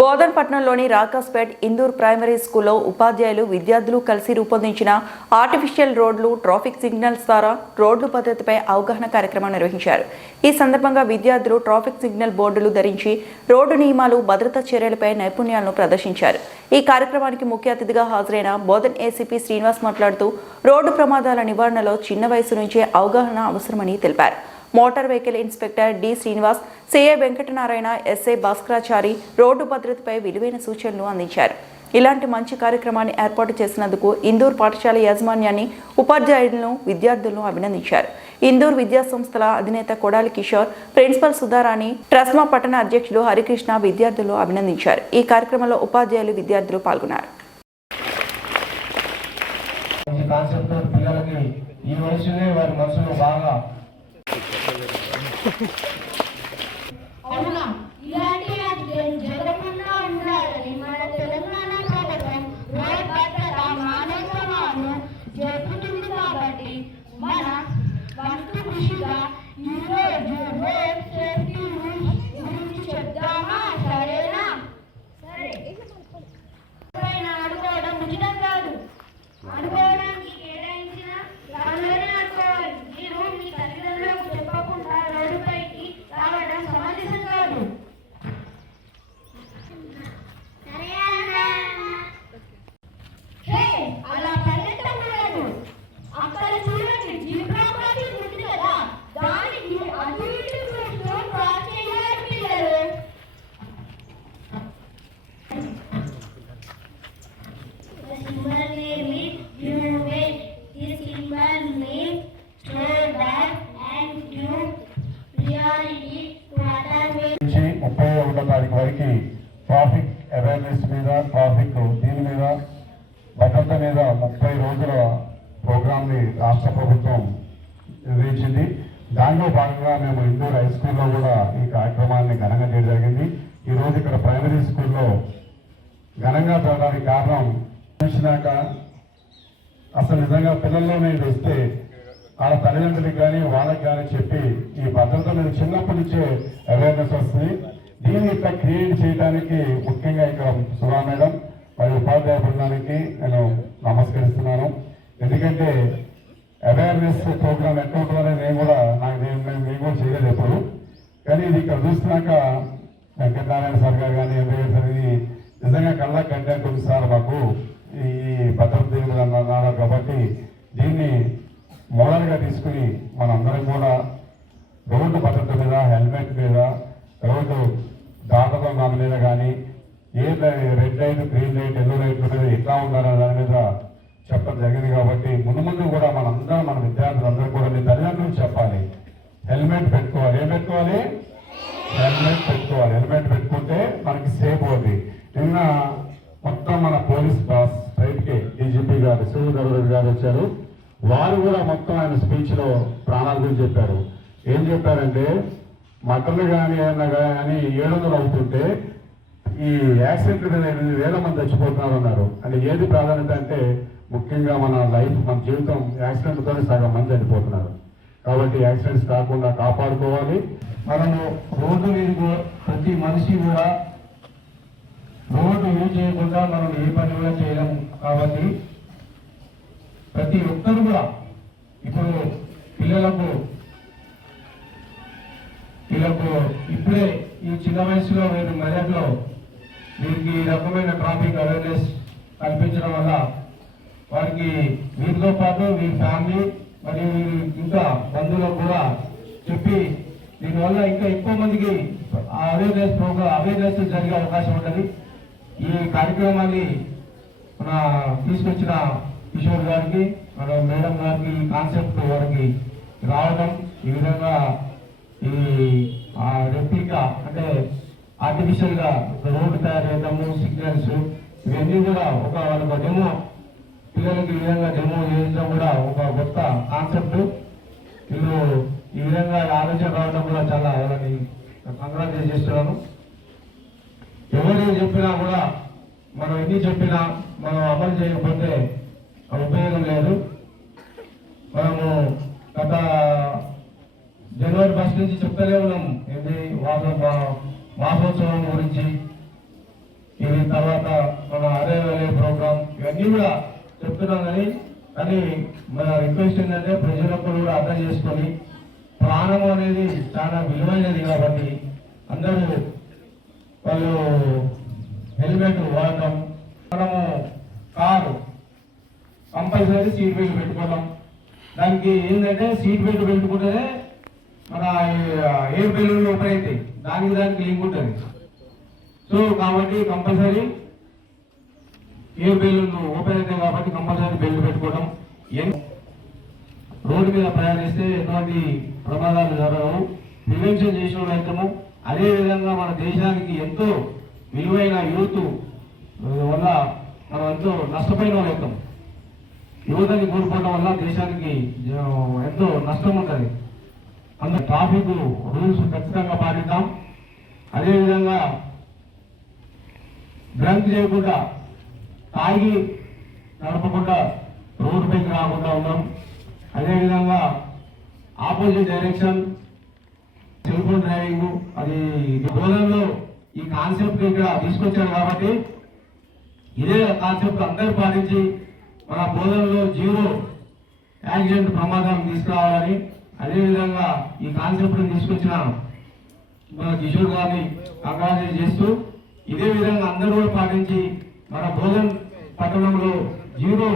బోధన్పట్నంలోని రాకాస్పేట్ Indur primary స్కూల్లో ఉపాధ్యాయులు విద్యార్థులు కలిసి రూపొందించిన ఆర్టిఫిషియల్ రోడ్లు ట్రాఫిక్ సిగ్నల్స్ ద్వారా రోడ్లు పద్ధతిపై అవగాహన కార్యక్రమం నిర్వహించారు. ఈ సందర్భంగా విద్యార్థులు ట్రాఫిక్ సిగ్నల్ బోర్డులు ధరించి రోడ్డు నియమాలు భద్రతా చర్యలపై నైపుణ్యాలను ప్రదర్శించారు. ఈ కార్యక్రమానికి ముఖ్య అతిథిగా హాజరైన బోధన్ ఏసీపీ శ్రీనివాస్ మాట్లాడుతూ రోడ్డు ప్రమాదాల నివారణలో చిన్న వయసు నుంచే అవగాహన అవసరమని తెలిపారు. Motor vehicle inspector D Srinivas, CI Venkatanarayana, SI Bhaskarachari రోడ్డు భద్రతపై విలువైన సూచనలు అందించారు. ఇలాంటి మంచి కార్యక్రమాన్ని ఏర్పాటు చేసినందుకు ఇందూర్ పాఠశాల యాజమాన్యాన్ని, ఉపాధ్యాయులను, విద్యార్థులను అభినందించారు. ఇందూర్ విద్యా సంస్థల అధినేత కొడాలి కిషోర్, ప్రిన్సిపల్ సుధారాణి, ట్రస్మా పట్టణ అధ్యక్షులు హరికృష్ణ విద్యార్థులు అభినందించారు. ఈ కార్యక్రమంలో ఉపాధ్యాయులు, విద్యార్థులు పాల్గొన్నారు. అవునా, ఇలాంటి జరగకుండా ఉండాలని మన తెలంగాణ ప్రభుత్వం రోడ్ భద్రత మానవత్వాన్ని జరుపుతుంది. కాబట్టి మన వంతు కృషిగా ఈరోజు రోడ్ సేఫ్టీ రూల్స్ గురించి చెప్దామా? సరేనా? సరే, ఆడుకోవడం ఉచితం కాదు. ఆడుకోవడానికి కేటాయించిన అందరినీ ఆడుకోవాలి. మీరు మీ తల్లిదండ్రులకు చెప్పకుండా రోడ్డుపైకి రావడం సమంజసం కాదు. అలా పరిగెత్తడం లేదు. అక్కడ చూడండి, జీబ్రా క్రాసింగ్ ఉంది కదా, దానికి అటు ఇటు చూస్తూ క్రాస్ చేయాలి పిల్లలు. వరకు ట్రాఫిక్ అవేర్నెస్ మీద, ట్రాఫిక్ దీని మీద, భద్రత మీద 30 రోజుల ప్రోగ్రామ్ని రాష్ట్ర ప్రభుత్వం నిర్వహించింది. దానిలో భాగంగా మేము ఇందూర్ హై స్కూల్లో కూడా ఈ కార్యక్రమాన్ని ఘనంగా చేయడం జరిగింది. ఈరోజు ఇక్కడ ప్రైమరీ స్కూల్లో ఘనంగా జరగడానికి కారణం చూసినాక అసలు నిజంగా పిల్లల్లోనే ఇది వస్తే వాళ్ళ తల్లిదండ్రులకు కానీ వాళ్ళకి కానీ చెప్పి ఈ భద్రత మీద చిన్నప్పటి నుంచే అవేర్నెస్ వస్తుంది. దీన్ని ఇట్లా క్రియేట్ చేయడానికి ముఖ్యంగా ఇక్కడ సుధా మేడం మరియు ఉపాధ్యాయ బృందానికి నేను నమస్కరిస్తున్నాను. ఎందుకంటే అవేర్నెస్ ప్రోగ్రామ్ ఎట్లా ఉంటుందని నేను కూడా చేయలేదు ఎప్పుడు. కానీ ఇది ఇక్కడ చూస్తున్నాక వెంకటనారాయణ సార్ గారు కానీ సార్ ఇది నిజంగా కళ్ళ కంటెంట్ ఉంది సార్ మాకు ఈ భద్రత అన్నారు. కాబట్టి దీన్ని మోడల్గా తీసుకుని మనందరం కూడా రోడ్డు భద్రత మీద, హెల్మెట్ మీద, రోడ్డు దాటడం దాని మీద కానీ ఏ red light, green light, yellow లైట్ల మీద ఎట్లా ఉండాలనే దాని మీద చెప్పడం జరిగింది. కాబట్టి ముందు కూడా మనందరం, మన విద్యార్థులందరూ కూడా మీ తల్లిదండ్రులు చెప్పాలి, హెల్మెట్ పెట్టుకోవాలి. ఏం పెట్టుకోవాలి? హెల్మెట్ పెట్టుకోవాలి. హెల్మెట్ పెట్టుకుంటే మనకి సేఫ్ అవుతుంది. నిన్న మొత్తం మన పోలీస్ బాస్ స్ట్రైట్కి డీజీపీ గారు శివగౌరవ్ గారు వచ్చారు. వారు కూడా మొత్తం ఆయన స్పీచ్లో ప్రాణాల గురించి చెప్పారు. ఏం చెప్పారంటే మటన్లు కానీ ఏమన్నా కానీ 700 అవుతుంటే ఈ యాక్సిడెంట్ మీద 8,000 మంది చచ్చిపోతున్నారు అన్నారు. అంటే ఏది ప్రాధాన్యత అంటే ముఖ్యంగా మన లైఫ్, మన జీవితం యాక్సిడెంట్తో సగం మంది చనిపోతున్నారు. కాబట్టి యాక్సిడెంట్స్ కాకుండా కాపాడుకోవాలి. మనము రోడ్డు మీద ప్రతి మనిషి కూడా రోడ్డు యూజ్ చేయకుండా మనం ఏ పని కూడా చేయలేము. కాబట్టి ప్రతి ఒక్కరు కూడా ఇప్పుడు పిల్లలకు ఇప్పుడే ఈ చిన్న వయసులో వీరి మెదడులో వీరికి ఈ రకమైన ట్రాఫిక్ అవేర్నెస్ కల్పించడం వల్ల వారికి వీరితో పాటు వీరి ఫ్యామిలీ మరియు వీరి ఇంకా బంధువులకు కూడా చెప్పి దీనివల్ల ఇంకా ఎక్కువ మందికి అవేర్నెస్ జరిగే అవకాశం ఉంటుంది. ఈ కార్యక్రమాన్ని మన తీసుకొచ్చిన కిషోర్ గారికి, మన మేడం గారికి ఈ కాన్సెప్ట్ వారికి రావడం, ఈ విధంగా ఈ రెప్లికా అంటే ఆర్టిఫిషియల్గా రోడ్డు తయారు చేయడము, సిగ్నల్స్ ఇవన్నీ కూడా వాళ్ళకి డెమో, పిల్లలకి ఈ విధంగా డెమో చేయడం కూడా ఒక కొత్త కాన్సెప్ట్. వీళ్ళు ఈ విధంగా ఆలోచన రావడం కూడా చాలా వాళ్ళని కంగ్రాచులేట్ చేస్తున్నాను. ఎవరు చెప్పినా కూడా మనం ఎన్ని చెప్పినా మనం అమలు చేయకపోతే ఉపయోగం లేదు. మనము గత జనవరి 1 నుంచి చెప్తూనే ఉన్నాం ఏంటి వాసోత్సవం గురించి. చెప్తున్నాం కానీ మన రిక్వెస్ట్ ఏంటంటే ప్రజలకు కూడా అర్థం చేసుకొని ప్రాణం అనేది చాలా విలువైనది కాబట్టి అందరూ వాళ్ళు హెల్మెట్ వాడటం, మనము కారు కంపల్సరీ సీట్ బెల్ట్ పెట్టుకోవడం. దానికి ఏంటంటే సీట్ బెల్ట్ పెట్టుకుంటేనే మన ఎయిర్ బెలూన్లు ఓపెన్ అవుతాయి, దానికి లింక్ ఉంటుంది. సో కాబట్టి కంపల్సరీ ఎయిర్ బెలూన్ ఓపెన్ అవుతాయి కాబట్టి కంపల్సరీ బెల్ట్ పెట్టుకోవడం. రోడ్డు మీద ప్రయాణిస్తే ఎటువంటి ప్రమాదాలు జరగవు. ప్రివెన్షన్ చేసిన రైతము. అదేవిధంగా మన దేశానికి ఎంతో విలువైన యూత్ వల్ల మనం ఎంతో నష్టపోయిన రైతం. యువతని కోల్పోవడం వల్ల దేశానికి ఎంతో నష్టం ఉంటుంది. అందులో ట్రాఫిక్ రూల్స్ ఖచ్చితంగా పాటిద్దాం. అదేవిధంగా డ్రంక్ చేయకుండా, తాగి నడపకుండా రోడ్డు పైకి రాకుండా ఉన్నాం. అదేవిధంగా opposite direction, cell phone driving, అది బోధనలో ఈ కాన్సెప్ట్ ఇక్కడ తీసుకొచ్చారు కాబట్టి ఇదే కాన్సెప్ట్ అందరూ పాటించి మన బోధనలో జీరో యాక్సిడెంట్ ప్రమాదాలు తీసుకురావాలని, అదేవిధంగా ఈ కాన్సెప్ట్ని తీసుకొచ్చిన మన కిషోర్ గారిని కంగ్రాచులేట్ చేస్తూ ఇదే విధంగా అందరూ కూడా పాటించి మన బోధన్ పట్టణంలో జీరో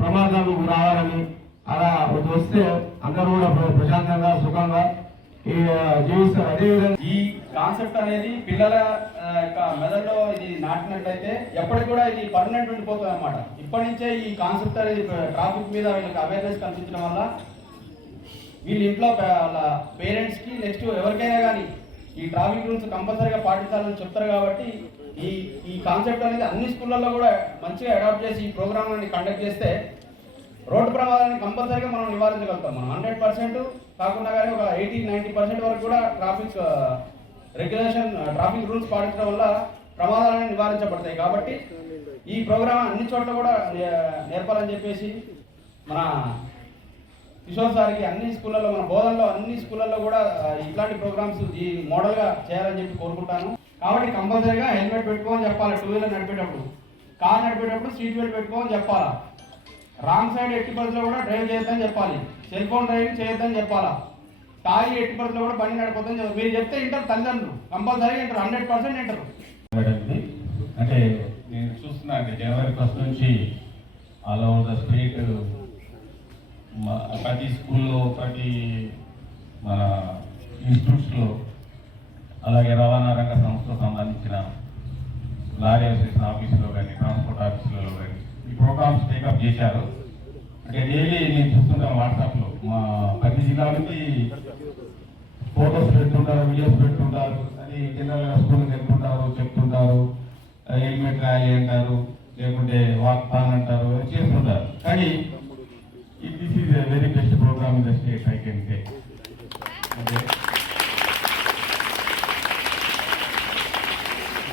ప్రమాదాలు రావాలని, అలా వస్తే అందరూ కూడా ప్రశాంతంగా సుఖంగా జీవిస్తారు. అదేవిధంగా ఈ కాన్సెప్ట్ అనేది పిల్లల యొక్క మెదడులో ఇది నాటినట్లయితే ఎప్పటికి కూడా ఇది పర్మనెంట్ ఉండిపోతుంది అన్నమాట. ఇప్పటి నుంచే ఈ కాన్సెప్ట్ అనేది ట్రాఫిక్ మీద వీళ్ళకి అవేర్నెస్ కల్పించడం వల్ల వీళ్ళ ఇంట్లో వాళ్ళ పేరెంట్స్కి నెక్స్ట్ ఎవరికైనా కానీ ఈ ట్రాఫిక్ రూల్స్ కంపల్సరీగా పాటించాలని చెప్తారు. కాబట్టి ఈ కాన్సెప్ట్ అనేది అన్ని స్కూళ్ళల్లో కూడా మంచిగా అడాప్ట్ చేసి ఈ ప్రోగ్రామ్ అనేది కండక్ట్ చేస్తే రోడ్డు ప్రమాదాన్ని కంపల్సరీగా మనం నివారించగలుగుతాం. మనం 100% కాకుండా కానీ ఒక 80-90% వరకు కూడా ట్రాఫిక్ రెగ్యులేషన్, ట్రాఫిక్ రూల్స్ పాటించడం వల్ల ప్రమాదాలను నివారించబడతాయి. కాబట్టి ఈ ప్రోగ్రామ్ అన్ని చోట్ల కూడా నేర్పాలని చెప్పేసి మన కిషోర్ సార్కి అన్ని స్కూళ్ళల్లో, మన బోధనలో అన్ని స్కూళ్ళల్లో కూడా ఇట్లాంటి ప్రోగ్రామ్స్ ఈ మోడల్గా చేయాలని చెప్పి కోరుకుంటాను. కాబట్టి కంపల్సరీగా హెల్మెట్ పెట్టుకోమని చెప్పాలి. 2 వీలర్ నడిపేటప్పుడు, కార్ నడిపేటప్పుడు సీట్ బెల్ట్ పెట్టుకోమని చెప్పాలా. రాంగ్ సైడ్ ఎట్టి పరిస్థితిలో కూడా డ్రైవ్ చేయొద్దని చెప్పాలి. సెల్ ఫోన్ డ్రైవింగ్ చేయొద్దని చెప్పాలా. తాగి ఎట్టి పరిస్థితిలో కూడా బండి నడపొద్దని చెప్పాలి. మీరు చెప్తే ఇంటారు తల్లిదండ్రులు, కంపల్సరీ ఇంటారు, 100% ఇంటారు. అంటే నేను చూస్తున్నా అంటే జనవరి 1 నుంచి ఆల్ ఓవర్ ద స్టేట్ ప్రతి స్కూల్లో, ప్రతి మన ఇన్స్టిట్యూట్స్లో, అలాగే రవాణా రంగ సంస్థకు సంబంధించిన లారీ అసోసియేషన్ ఆఫీసులో కానీ, ట్రాన్స్పోర్ట్ ఆఫీసులలో కానీ ఈ ప్రోగ్రామ్స్ టేకప్ చేశారు. అంటే డైలీ నేను చూస్తుంటాను వాట్సాప్లో, మా ప్రతి జిల్లా నుంచి ఫోటోస్ పెడుతుంటారు, వీడియోస్ పెడుతుంటారు. అది జనరల్గా స్కూల్కి వెళ్తుంటారు, చెప్తుంటారు, హెల్మెట్ ర్యాలీ అంటారు, లేకుంటే వాక్థాన్ అంటారు, చేస్తుంటారు. కానీ this is a very best program in the state I can say. అంటే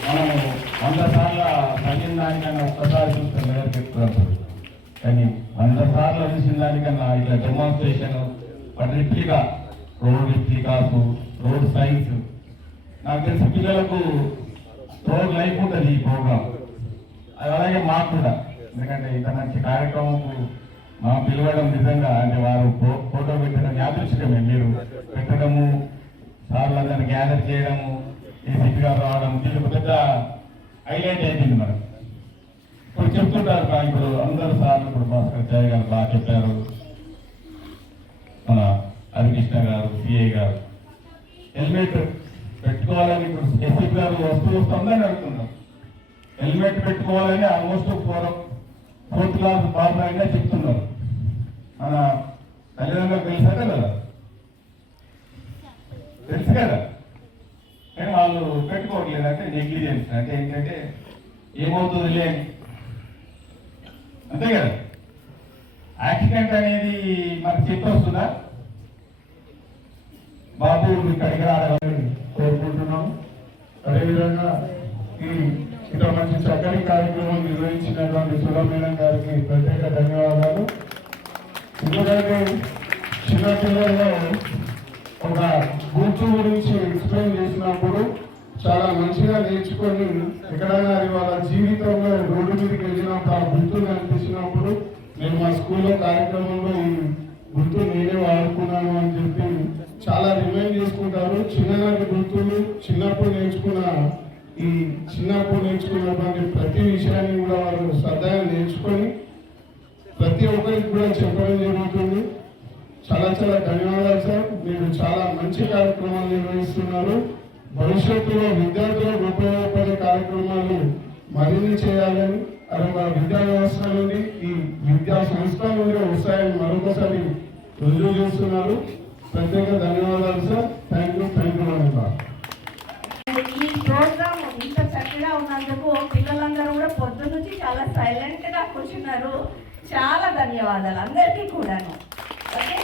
మనము 100 సార్లు చదివిన దానికన్నా ఒక్కసారి చూస్తే మెదడు చెప్తున్నారు. కానీ 100 సార్లు చూసిన దానికన్నా ఇట్లా demonstration, replica, road replicas, road science, నాకు తెలిసి పిల్లలకు రోడ్ లైఫ్ ఉంటుంది ఈ ప్రోగ్రామ్. అది అలాగే మాకు కూడా, ఎందుకంటే ఇంత మంచి కార్యక్రమం మా పిలవడం నిజంగా అంటే వారు ఫోటో పెట్టడం యాదృచ్ఛికమే. మీరు పెట్టడము, సార్లందరినీ గ్యాదర్ చేయడము, ఏసీపీ గారు రావడం, దీనికి పెద్ద హైలైట్ అయిపోయింది. మనం ఇప్పుడు చెప్తుంటారు, ఇప్పుడు అందరు సార్లు, ఇప్పుడు భాస్కర్ చాయ్ గారు బాగా చెప్పారు, మన హరికృష్ణ గారు, సిఐ గారు హెల్మెట్ పెట్టుకోవాలని ఇప్పుడు ఎస్పీ గారు వస్తుందని అడుగుతున్నారు. హెల్మెట్ పెట్టుకోవాలని ఆల్మోస్ట్ 4th క్లాస్ బాబు అయినా చెప్తున్నారు. మన తల్లిదండ్రులకు తెలుసా కదా, తెలుసు కదా, కానీ వాళ్ళు పెట్టుకోవట్లేదు. అంటే నెగ్లిజెన్స్, అంటే ఏంటంటే ఏమవుతుంది లే, అంతే కదా. యాక్సిడెంట్ అనేది మనకు చెప్పి వస్తుందా, బాబు ఇక్కడికి రావాలని కోరుకుంటున్నాం. అదేవిధంగా ఇంత మంచి చక్కని కార్యక్రమం నిర్వహించినటువంటి సుధా మేడం గారికి ప్రత్యేక ధన్యవాదాలు. ఎందుకంటే చిన్నపిల్లల్లో ఒక గుర్తు గురించి ఎక్స్ప్లెయిన్ చేసినప్పుడు చాలా మంచిగా నేర్చుకొని ఎక్కడైనా వాళ్ళ జీవితంలో రోడ్డు మీదకి వెళ్ళినప్పుడు ఆ గుర్తు కనిపించినప్పుడు స్కూల్లో కార్యక్రమంలో ఈ గుర్తు నేనే వాడుకున్నాను అని చెప్పి చాలా రిమైండ్ చేసుకుంటారు. చిన్ననాటి గుర్తులు చిన్నప్పుడు నేర్చుకున్నటువంటి ప్రతి విషయాన్ని కూడా వారు శ్రద్ధగా నేర్చుకొని ప్రతి ఒక్కరికి కూడా చెప్పడం జరుగుతుంది. చాలా చాలా ధన్యవాదాలు సార్. మీరు చాలా మంచి కార్యక్రమాలు నిర్వహిస్తున్నారు. భవిష్యత్తులో విద్యార్థులకు ఉపయోగపడే కార్యక్రమాలు మరిన్ని చేయాలని అదొక విద్యా వ్యవస్థ నుండి ఈ విద్యా సంస్థ నుండి వస్తాయని మరొకసారి రుజువు చేస్తున్నారు. ప్రత్యేక ధన్యవాదాలు సార్. థ్యాంక్ యూ అనంతా. ఈ ప్రోగ్రామ్ ఇంత చక్కగా ఉన్నందుకు పిల్లలందరూ కూడా పొద్దు నుంచి చాలా సైలెంట్ గా కూర్చున్నారు. చాలా ధన్యవాదాలు అందరికీ కూడాను. ఓకే,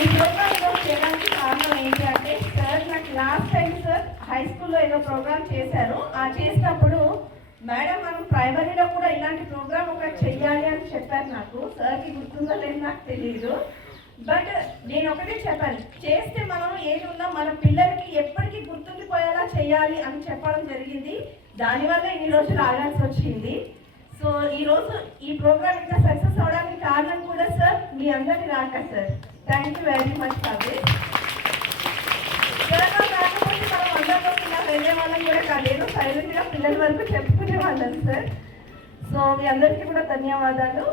ఈ ప్రోగ్రామ్ చేయడానికి కారణం ఏంటి అంటే సార్ నాకు లాస్ట్ టైం సార్ హై స్కూల్లో ఏదో ప్రోగ్రామ్ చేశారు. ఆ చేసినప్పుడు మేడం మనం ప్రైమరీలో కూడా ఇలాంటి ప్రోగ్రామ్ ఒకటి చెయ్యాలి అని చెప్పారు. నాకు సార్కి గుర్తుందో లేదు నాకు తెలియదు. బట్ నేను ఒకటే చెప్పాను, చేస్తే మనం ఏది ఉన్నా మన పిల్లలకి ఎప్పటికీ గుర్తుండిపోయేలా చేయాలి అని చెప్పడం జరిగింది. దానివల్ల ఇన్ని రోజులు ఆగాల్సి వచ్చింది. సో ఈరోజు ఈ ప్రోగ్రామ్ ఇంకా సక్సెస్ అవడానికి కారణం కూడా సార్ మీ అందరినీ రాక sir. Thank you very much for this. Sir కాకపోతే మనం అందరిలో ఇలా వెళ్ళే వాళ్ళం కూడా కాలేదు, సైలెంట్గా పిల్లల వరకు చెప్పుకునే వాళ్ళం సార్. సో మీ అందరికీ కూడా ధన్యవాదాలు.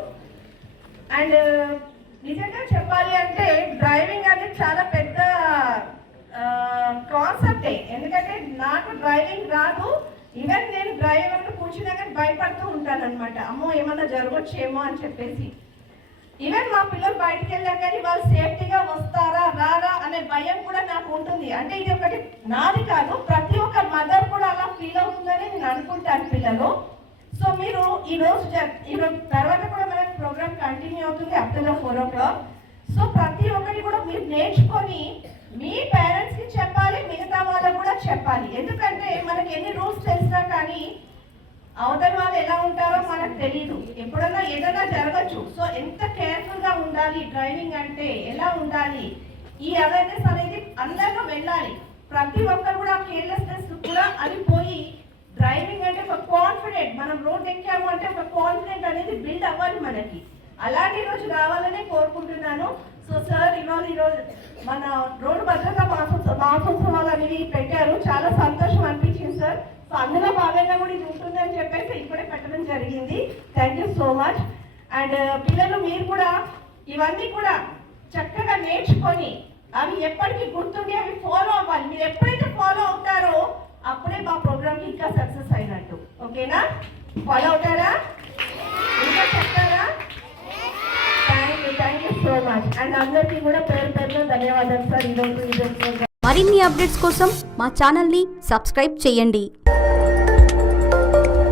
అండ్ నిజంగా చెప్పాలి అంటే డ్రైవింగ్ అనేది చాలా పెద్ద కాన్సెప్టే. ఎందుకంటే నాకు డ్రైవింగ్ రాదు. ఈవెన్ నేను డ్రైవర్ కూర్చున్నాక భయపడుతూ ఉంటాను అనమాట. అమ్మో ఏమన్నా జరగొచ్చేమో అని చెప్పేసి. ఈవెన్ మా పిల్లలు బయటికి వెళ్ళాక కానీ వాళ్ళు సేఫ్టీగా వస్తారా రారా అనే భయం కూడా నాకు ఉంటుంది. అంటే ఇది ఒకటి నాది కాదు, ప్రతి ఒక్క మదర్ కూడా అలా ఫీల్ అవుతుందని నేను అనుకుంటాను పిల్లలు. సో మీరు ఈరోజు తర్వాత కూడా మన ప్రోగ్రామ్ కంటిన్యూ అవుతుంది అప్ టు 4 o'clock. సో ప్రతి ఒక్కటి కూడా మీరు నేర్చుకొని మీ పేరెంట్స్కి చెప్పాలి, మిగతా వాళ్ళకు కూడా చెప్పాలి. ఎందుకంటే మనకి ఎన్ని రూల్స్ తెలిసినా కానీ అవతల వాళ్ళు ఎలా ఉంటారో మనకు తెలియదు. ఎప్పుడన్నా ఏదైనా జరగచ్చు. సో ఎంత కేర్ఫుల్గా ఉండాలి, డ్రైవింగ్ అంటే ఎలా ఉండాలి, ఈ అవేర్నెస్ అనేది అందరిలో వెళ్ళాలి. ప్రతి ఒక్కరు కూడా కేర్లెస్నెస్ కూడా అది పోయి డ్రైవింగ్ అంటే ఒక కాన్ఫిడెంట్, మనం రోడ్ ఎక్కాము అంటే ఒక కాన్ఫిడెంట్ అనేది బిల్డ్ అవ్వాలి మనకి. అలాంటి రోజు రావాలని కోరుకుంటున్నాను. సో సార్ ఈరోజు మన రోడ్డు భద్రతా మాసోత్సవాలు అనేవి పెట్టారు. చాలా సంతోషం అనిపించింది సార్. సో అందులో భాగంగా కూడా ఇది ఉంటుందని చెప్పేసి ఇప్పుడే పెట్టడం జరిగింది. Thank you so much. And పిల్లలు మీరు కూడా ఇవన్నీ కూడా చక్కగా నేర్చుకొని అవి ఎప్పటికీ గుర్తుండి అవి ఫాలో అవ్వాలి. మీరు ఎప్పుడైతే ఫాలో అవుతారో అప్పుడే మా ప్రోగ్రామ్కి ఇంకా సక్సెస్ అయినట్టు. ఓకేనా? ఫాలో అవుతారా? ఇంకా చెప్తారా? Thank you so much. And అందరికీ కూడా పేరు పేరున ధన్యవాదాలు సార్. ఈరోజు మరిన్ని అప్డేట్స్ కోసం మా ఛానల్ని సబ్స్క్రైబ్ చేయండి.